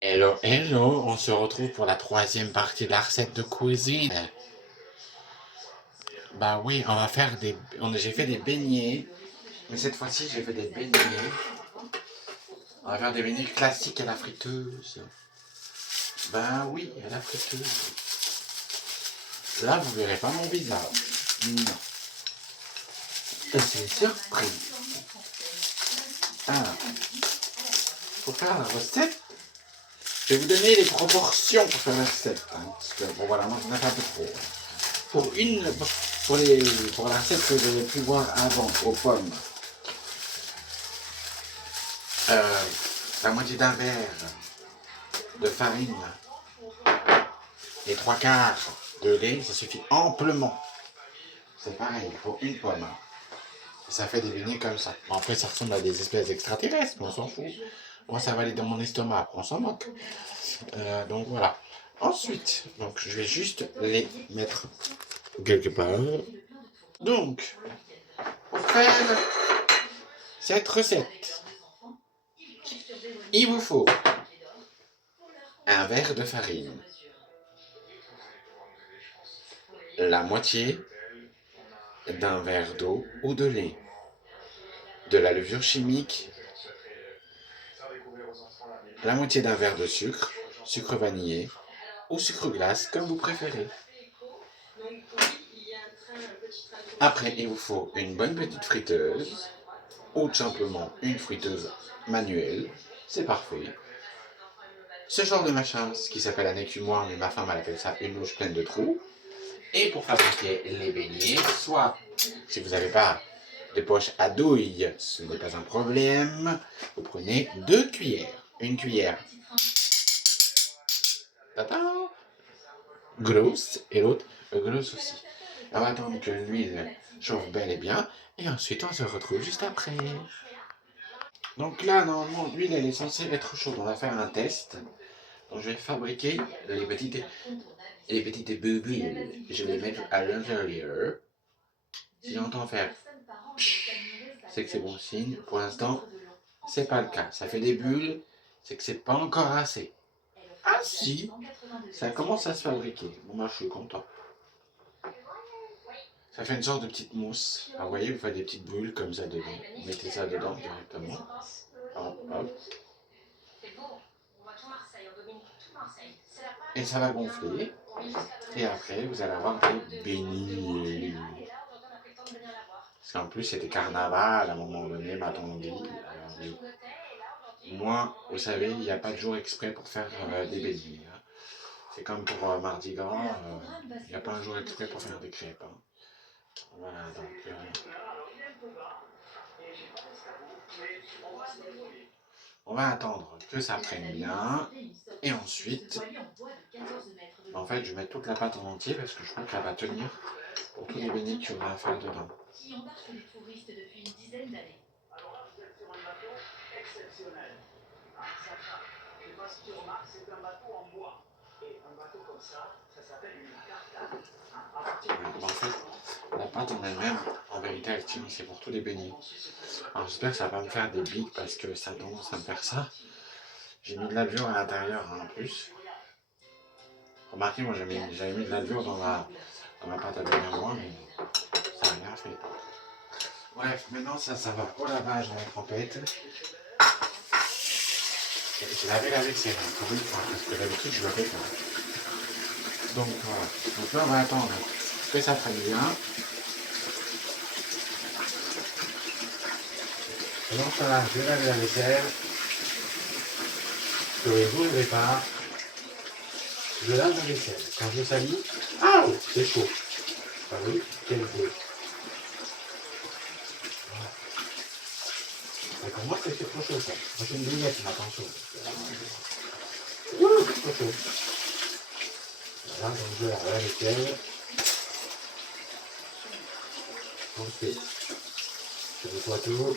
Hello, hello, on se retrouve pour la troisième partie de la recette de cuisine. Bah oui, on va faire j'ai fait des beignets, mais cette fois-ci j'ai fait des beignets. On va faire des beignets classiques à la friteuse. Bah oui, à la friteuse. Là, vous verrez pas mon visage. Non. Et c'est une surprise. Alors, pour faire la recette, je vais vous donner les proportions pour faire la recette. Parce que bon voilà, moi j'en ai fait un peu trop. Pour une, pour la recette que vous avez pu voir avant, aux pommes, euh, la moitié d'un verre de farine et 3/4 de lait, ça suffit amplement. C'est pareil, pour une pomme. Et ça fait des beignets comme ça. Bon, après, ça ressemble à des espèces d'extraterrestres, mais on s'en fout. Moi, ça va aller dans mon estomac, on s'en moque. Donc voilà. Ensuite, donc, je vais juste les mettre quelque part. Donc, pour faire cette recette, il vous faut un verre de farine, la moitié d'un verre d'eau ou de lait, de la levure chimique, la moitié d'un verre de sucre, sucre vanillé ou sucre glace comme vous préférez. Après, il vous faut une bonne petite friteuse ou tout simplement une friteuse manuelle, c'est parfait. Ce genre de machin, ce qui s'appelle un écumoire, mais ma femme elle appelle ça une louche pleine de trous. Et pour fabriquer les beignets, soit si vous n'avez pas de poche à douille, ce n'est pas un problème, vous prenez 2 cuillères. Une cuillère tata, grosse et l'autre grosse aussi. On va attendre que l'huile chauffe bel et bien et ensuite on se retrouve juste après. Donc là, normalement, l'huile elle est censée être chaude. On va faire un test. Donc je vais fabriquer les petites bulles. Je vais les mettre à l'intérieur. Si j'entends faire c'est que c'est bon signe. Pour l'instant, c'est pas le cas. Ça fait des bulles, c'est que c'est pas encore assez. Ah si, ça commence à se fabriquer. Bon, moi je suis content. Ça fait une sorte de petite mousse. Alors, vous voyez, vous faites des petites bulles comme ça dedans. Vous mettez ça dedans directement. Hop, hop. Et ça va gonfler. Et après, vous allez avoir des beignets. Parce qu'en plus, c'était carnaval à un moment donné, m'a-t-on dit. Moi, vous savez, il n'y a pas de jour exprès pour faire des beignets. Hein. C'est comme pour Mardi Gras, il n'y a pas un jour exprès pour faire des crêpes. Hein. Voilà, donc... on va attendre que ça prenne bien. Et ensuite, en fait, je vais mettre toute la pâte en entier parce que je crois qu'elle va tenir pour tous les beignets qu'il y aura à faire dedans. En fait, la pâte en elle-même, en vérité, elle tient, c'est pour tous les beignets. Alors j'espère que ça va pas me faire des biques parce que ça a tendance à me faire ça. J'ai mis de la levure à l'intérieur hein, en plus. Remarquez, moi j'avais mis de la levure dans ma pâte à beignets moi, mais ça n'a rien fait. Bref, maintenant ça va au lavage dans la trempette. Je lavais la vaisselle pour une fois, parce que d'habitude je le fais pas. Donc voilà. Donc là on va attendre que ça prenne bien. Donc voilà, je lave la vaisselle. Que vous ne verrez pas. Je lave la vaisselle. Quand je salis, ah c'est chaud. Ah oui, quel beau. Et pour moi, c'est trop chaud ça. Moi, j'ai une bouillette, mais attention. Ouh, c'est trop chaud. Voilà, donc je lave la vaisselle. Ensuite, je nettoie tout.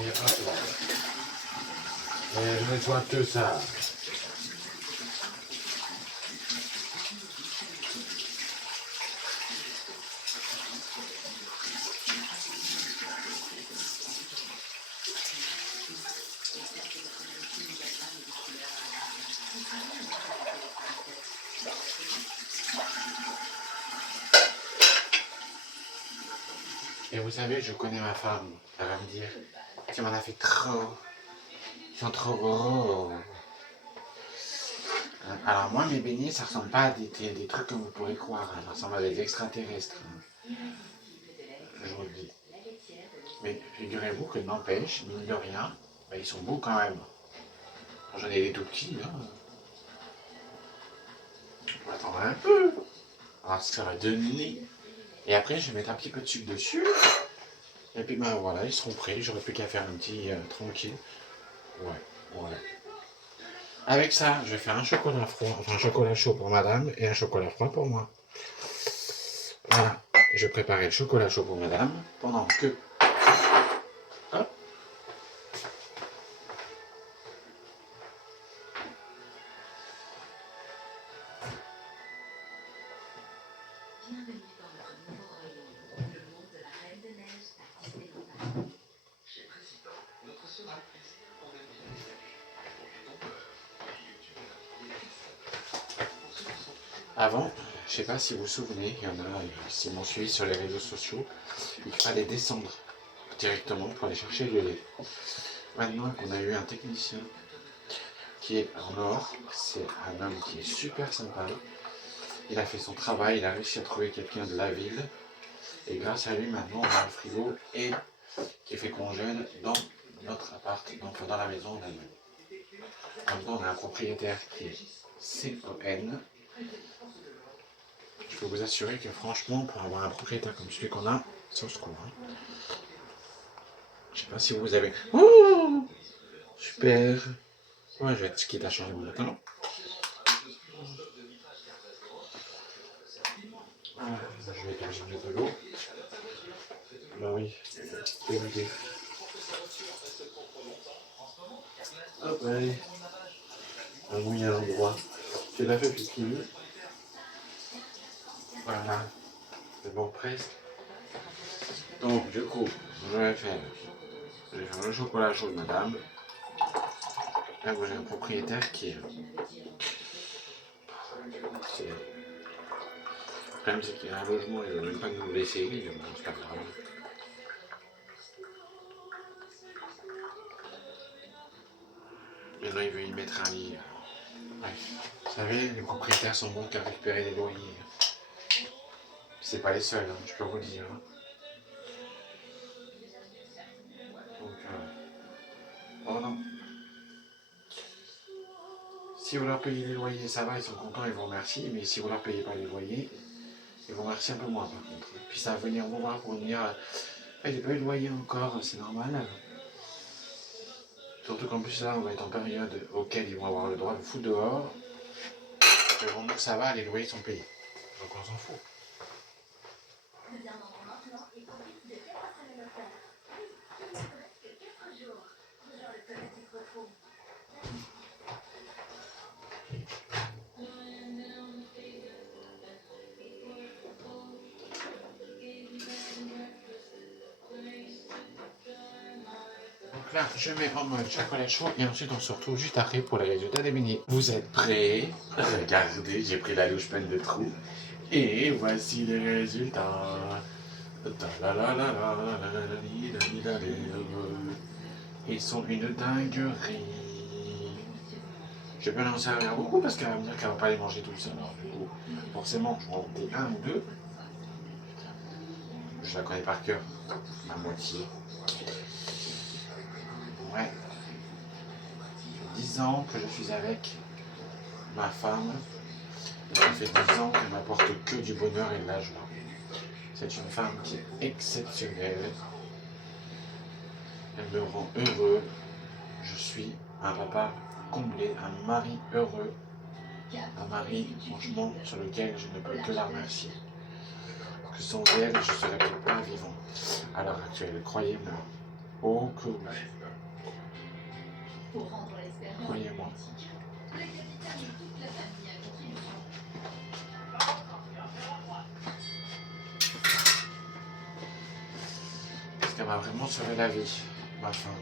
Et hop là. Et je nettoie tout ça. Et vous savez, je connais ma femme. Elle va me dire, tu m'en as fait trop. Ils sont trop gros. Alors moi, mes beignets, ça ressemble pas à des trucs comme vous pourrez croire. Ça ressemble à des extraterrestres. Je vous le dis. Mais figurez-vous que n'empêche, mine de rien, ils sont beaux quand même. J'en ai des tout petits. Hein. On va attendre un peu. Alors ça va donner. Et après, je vais mettre un petit peu de sucre dessus. Et puis ben voilà, ils seront prêts. J'aurai plus qu'à faire un petit tranquille. Ouais, voilà. Avec ça, je vais faire un chocolat froid, enfin un chocolat chaud pour madame et un chocolat froid pour moi. Voilà. Je vais préparer le chocolat chaud pour madame pendant que... Hop. Avant, je ne sais pas si vous vous souvenez, il y en a qui m'ont suivi sur les réseaux sociaux, il fallait descendre directement pour aller chercher le lait. Maintenant qu'on a eu un technicien qui est en or, c'est un homme qui est super sympa. Il a fait son travail, il a réussi à trouver quelqu'un de la ville. Et grâce à lui, maintenant, on a un frigo et qui fait congèle dans notre appart, donc dans la maison. En même temps, on a un propriétaire qui est CON. Je peux vous assurer que franchement, pour avoir un propriétaire comme celui qu'on a, ça se trouve. Hein. Je sais pas si vous avez... Oh, super. Ouais, je vais être quitte à changer mon matin. Voilà, je vais écarger de l'eau. Bah oui, écoutez. Hop, allez. Un mouille à l'endroit. J'ai la fait pipi. Voilà. C'est bon, presque. Donc, du coup, je vais faire le chocolat chaud de madame. Là, moi, j'ai un propriétaire qui est... Le problème, c'est qu'il y a un logement, il ne veut même pas nous laisser, mais bon, c'est pas grave. Maintenant, il veut y mettre un lit. Bref, vous savez, les propriétaires sont bons qu'à récupérer des loyers. C'est pas les seuls, hein, je peux vous le dire. Hein. Donc, oh non. Si vous leur payez les loyers, ça va, ils sont contents, ils vous remercient. Mais si vous leur payez pas les loyers, ils vous remercient un peu moins par contre. Puis ça va venir vous voir pour dire j'ai pas eu de loyer encore, c'est normal. Surtout qu'en plus là, on va être en période auquel ils vont avoir le droit de foutre dehors. Mais bon, nous ça va, les loyers sont payés. Donc on s'en fout. Donc là, je mets en mode chocolat chaud et ensuite on se retrouve juste après pour les résultats des beignets. Vous êtes prêts? Regardez, j'ai pris la louche pleine de trous. Et voici les résultats. Ils sont une dinguerie. Je vais pas en servir beaucoup parce qu'elle va me dire qu'elle va pas les manger tout seul. Alors du coup, forcément, je vais en monter un ou deux. Je la connais par cœur, ma moitié. Ouais. 10 ans que je suis avec ma femme. Et ça fait 10 ans qu'elle m'apporte que du bonheur et de la joie. C'est une femme qui est exceptionnelle. Elle me rend heureux. Je suis un papa comblé, un mari heureux. Un mari, franchement, sur lequel je ne peux que la remercier. Parce que sans elle, je ne serais peut-être pas vivant à l'heure actuelle. Croyez-moi. Oh que oui. Croyez-moi. Parce qu'elle m'a vraiment sauvé la vie, ma femme.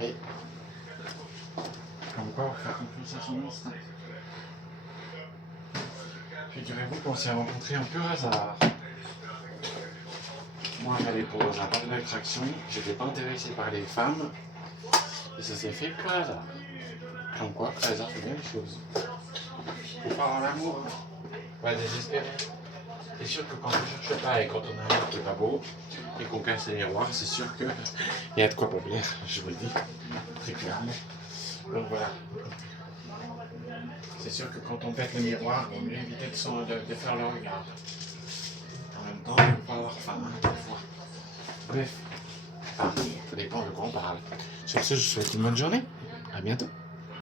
Et comme quoi, faire confiance à son instinct. Figurez-vous qu'on s'est rencontrés un peu au hasard. Moi, j'allais pour un parc d'attraction, j'étais pas intéressé par les femmes, et ça s'est fait par hasard. Comme quoi, par hasard, c'est bien les choses. Faut pas avoir l'amour, hein. Pas désespérer. C'est sûr que quand on cherche pas et quand on a un mec qui est pas beau, et qu'on casse les miroirs, c'est sûr qu'il y a de quoi pas plaire, je vous le dis, très clairement. Donc voilà. C'est sûr que quand on pète le miroir, il vaut mieux éviter de faire le regard. En même temps, il ne faut pas avoir faim, hein, parfois. Bref, ça dépend de quoi on parle. Sur ce, je vous souhaite une bonne journée. À bientôt.